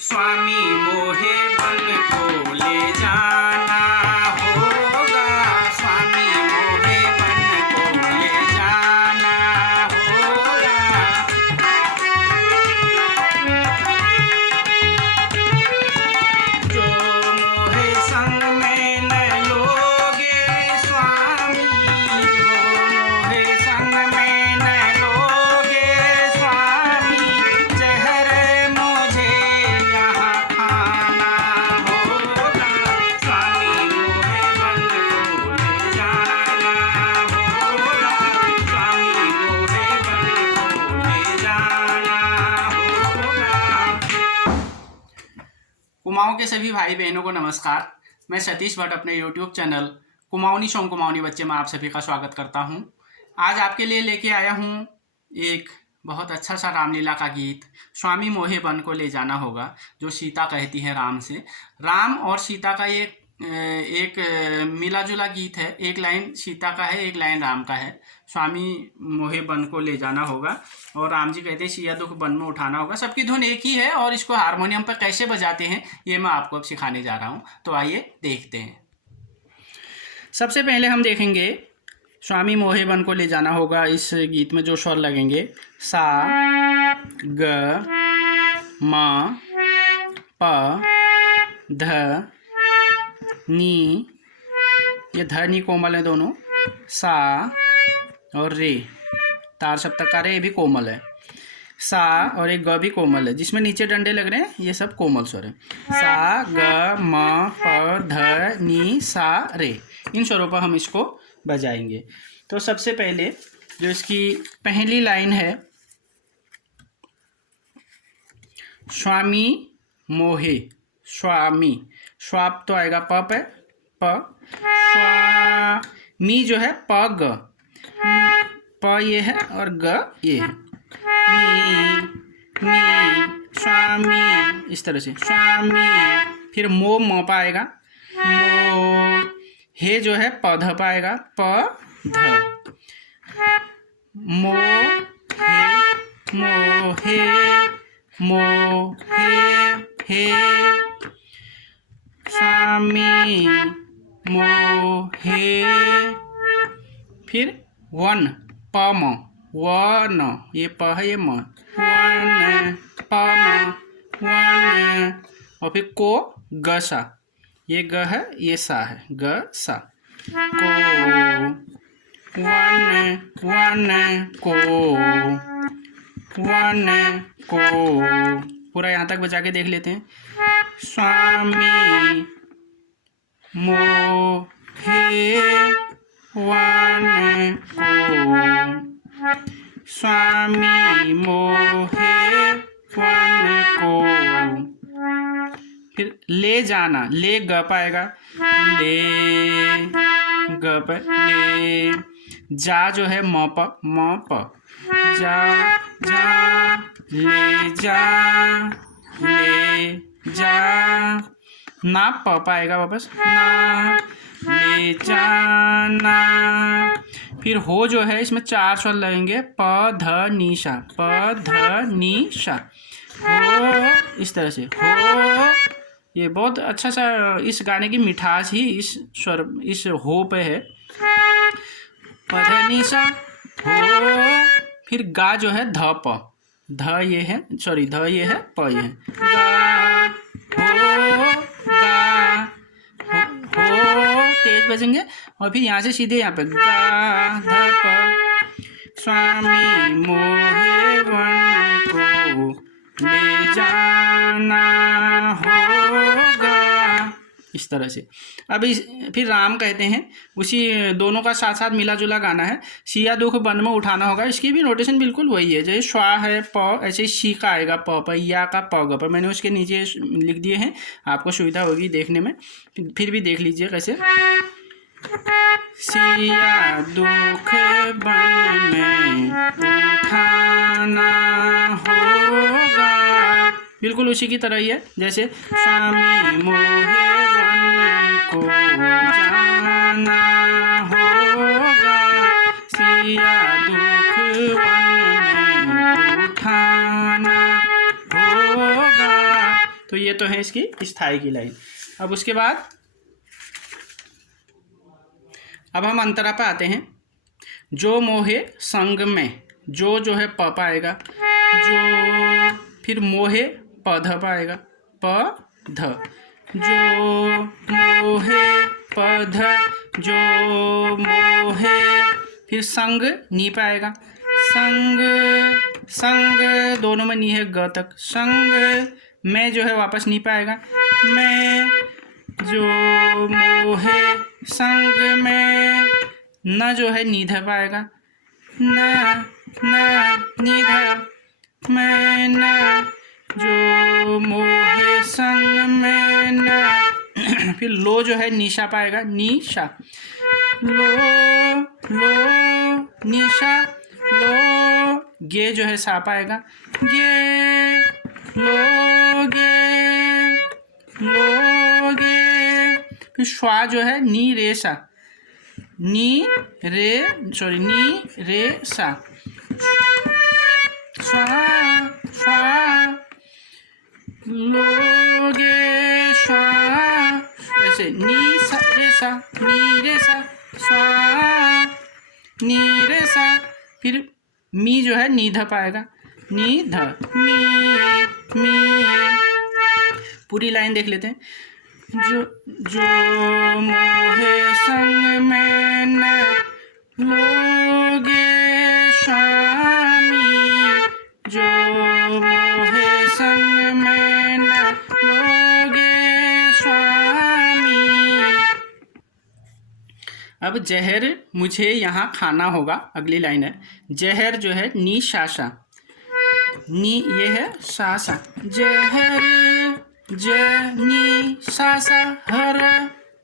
स्वामी मोहे बन को ले जाना होगा, स्वामी मोहे बन को ले जाना होगा। जो मोहे संग में न लोगे स्वामी, जो मोहे संग में न लोगे स्वामी, जहर मुझे यहाँ खाना होगा, स्वामी मोहे बन को ले जाना होगा, स्वामी मोहे बन को ले जाना होगा। कुमाऊं के सभी भाई बहनों को नमस्कार। मैं सतीश भट्ट अपने YouTube channel Kumaoni song Kumaoni बच्चे में आप सभी का स्वागत करता हूं। आज आपके लिए लेके आया हूं एक बहुत अच्छा सा रामलीला का गीत, स्वामी मोहे बन को ले जाना होगा, जो सीता कहती है राम से। राम और सीता का एक मिला जुला गीत है। एक लाइन सीता का है, एक लाइन राम का है। स्वामी मोहे बन को ले जाना होगा और राम जी कहते हैं सिया दुख बन में उठाना होगा। सबकी धुन एक ही है और इसको हारमोनियम पर कैसे बजाते हैं ये मैं आपको अब सिखाने जा रहा हूँ। तो आइए देखते हैं। सबसे पहले हम देखेंगे स्वामी मोहे बन को ले जाना होगा। इस गीत में जो स्वर लगेंगे सा, ग, म, प, ध, नी, ये ध नी कोमल है दोनों, सा और रे, तार सप्तक का रे ये भी कोमल है, सा और एक ग भी कोमल है, जिसमें नीचे डंडे लग रहे हैं ये सब कोमल स्वर है। सा, ग, म, प, ध, नी, सा, रे, इन स्वरों पर हम इसको बजाएंगे। तो सबसे पहले जो इसकी पहली लाइन है, स्वामी मोहे, स्वामी, स्वाप तो आएगा प पे, प, स्वामी जो है प ग, प ये है और ग ये है, मी, स्वामी, इस तरह से स्वामी। फिर मो म पाएगा, मो, हे जो है पध पाएगा, प ध, मो हे, मो हे, स्वामी मोहे। फिर वन, प म, वन, ये प है ये म, वन, प म, वन। और फिर को, ग सा, ये ग है ये सा है, ग सा, को, वन, वन को, वन को। पूरा यहाँ तक बजा के देख लेते हैं। स्वामी मोहे वन को, स्वामी मोहे वन को। फिर ले जाना, ले ग पाएगा, ले ग पे, ले, जा जो है म प, जा, जा, ले जा, ना प पाएगा वापस, ना, ले जाना। फिर हो जो है इसमें चार स्वर लगेंगे, प ध नी सा, प ध नी सा, हो, इस तरह से हो। ये बहुत अच्छा सा इस गाने की मिठास ही इस स्वर, इस हो पे है, प ध नी सा, हो। फिर गा जो है ध प, ध ये है, सॉरी ध ये है, प ये है, गा, हो, गा, हो, तेज बजेंगे। और फिर यहाँ से सीधे यहाँ पे गा, ध प, स्वामी मोहे वन को ले जाना होगा, इस तरह से। अब फिर राम कहते हैं, उसी दोनों का साथ साथ मिला जुला गाना है। सिया दुख बन में उठाना होगा, इसकी भी नोटेशन बिल्कुल वही है। जैसे श्वा है प, ऐसे ही सी का आएगा प पर, या का प ग पर। मैंने उसके नीचे लिख दिए हैं, आपको सुविधा होगी देखने में। फिर भी देख लीजिए कैसे। सिया दुख बन में उठाना होगा, बिल्कुल उसी की तरह ही है। जैसे स्वामी मोहे वन को जाना होगा, सिया दुख वन में उठाना होगा। तो ये तो है इसकी स्थाई की लाइन। अब उसके बाद अब हम अंतरा पे आते हैं। जो मोहे संग में, जो है प पाएगा, जो, फिर मोहे पध पाएगा, पध, जो मोहे पध, जो मोहे, फिर संग नी पाएगा, संग, संग दोनों में नी है ग तक, संग में जो है वापस नी पाएगा, मैं, जो मोहे संग में, न जो है निध पाएगा, न, निध, मैं न, जो मोहे संग में न, फिर लो जो है निशा पाएगा, निशा, लो, निशा, लो, गे जो है सा पाएगा, गे, लोगे, फिर श्वा जो है नी रे सा, नी रे सा, स्वा, लोगे स्वा, ऐसे नी रे सा, स्वा, नी रे सा, फिर मी जो है निध पाएगा, निध, मी, पूरी लाइन देख लेते हैं। जो मोहे संग में न लोगे स्वामी, जो मोहे संग में न लोगे स्वामी। अब जहर मुझे यहाँ खाना होगा, अगली लाइन है। जहर जो है नी शासा, नी ये है शासा, जहर, नी शासा, हर,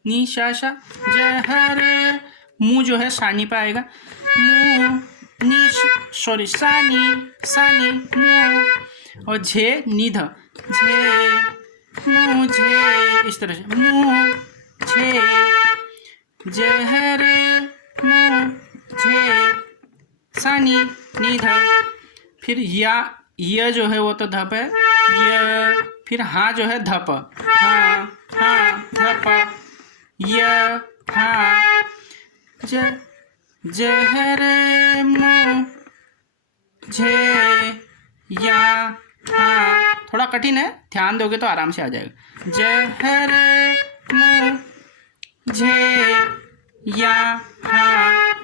नी शासा, जहर, मुँह जो है सानी पाएगा, मुँह, नी सानी मुँह, और झे निध, झे, मुझे, इस तरह से मुझे, जहर, मुझे, सानी निध, फिर या जो है वो तो धप है, य, फिर हाँ जो है धप, हाँ धप, य, हाँ, जहर मुझे या, हाँ, थोड़ा कठिन है, ध्यान दोगे तो आराम से आ जाएगा। जहर मुझे या, हाँ,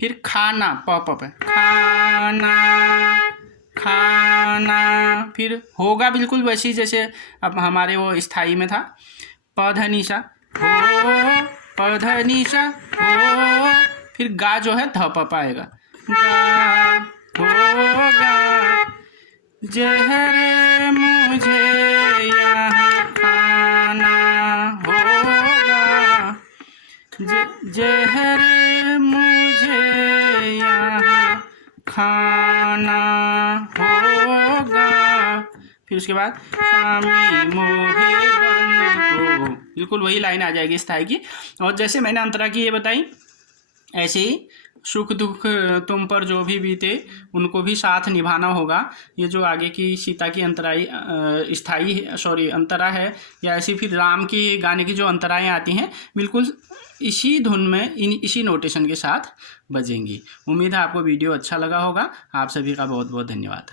फिर खाना, प पे, खाना, फिर होगा बिल्कुल वैसी जैसे अब हमारे वो स्थाई में था, पधनिशा, हो, पधनिशा, हो, फिर गा जो है धप पाएगा, गा, होगा, जहर मुझे यहाँ खाना होगा, जहर मुझे यहाँ खाना होगा, फिर उसके बाद स्वामी मोहे बन को, बिल्कुल वही लाइन आ जाएगी स्थाई की। और जैसे मैंने अंतरा की ये बताई, ऐसे ही सुख दुख तुम पर जो भी बीते उनको भी साथ निभाना होगा। ये जो आगे की सीता की अंतराई अंतरा है, या ऐसी फिर राम की गाने की जो अंतराएं आती हैं, बिल्कुल इसी धुन में इसी नोटेशन के साथ बजेंगी। उम्मीद है आपको वीडियो अच्छा लगा होगा। आप सभी का बहुत बहुत धन्यवाद।